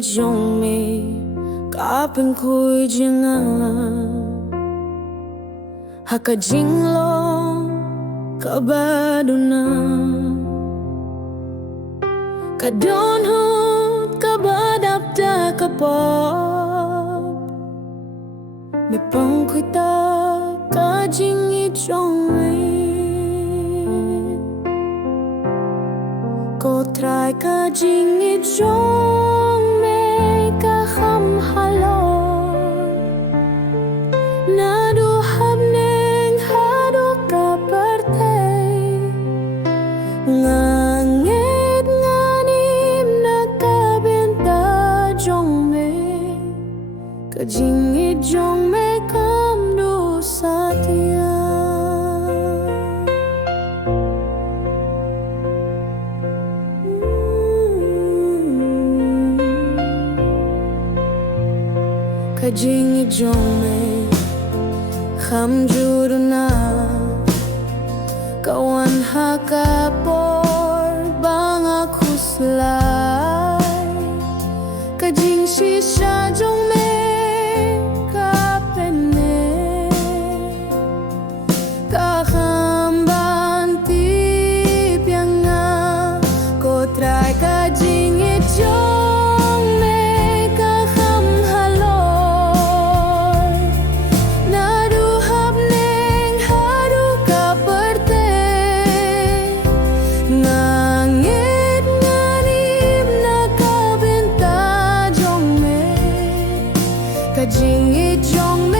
jong me kapin kui jinga haka jinglo kabaduna kadon hut kabadapta kapop me pangkuita kajing jong me ko try kajing jong me ka kham halo na du hab neng hado ka parte ngangit nganim na kabenta jong me kajing jong me kam du satya kajing jong me kham juruna kawan hakapor bang aku selai kajing sisa jong me kapene kaham banti pianga ko try kajing jong me kaham halor nadu hab neng hadu kaperte ngangit nganib na kabenta jong me kajing jong me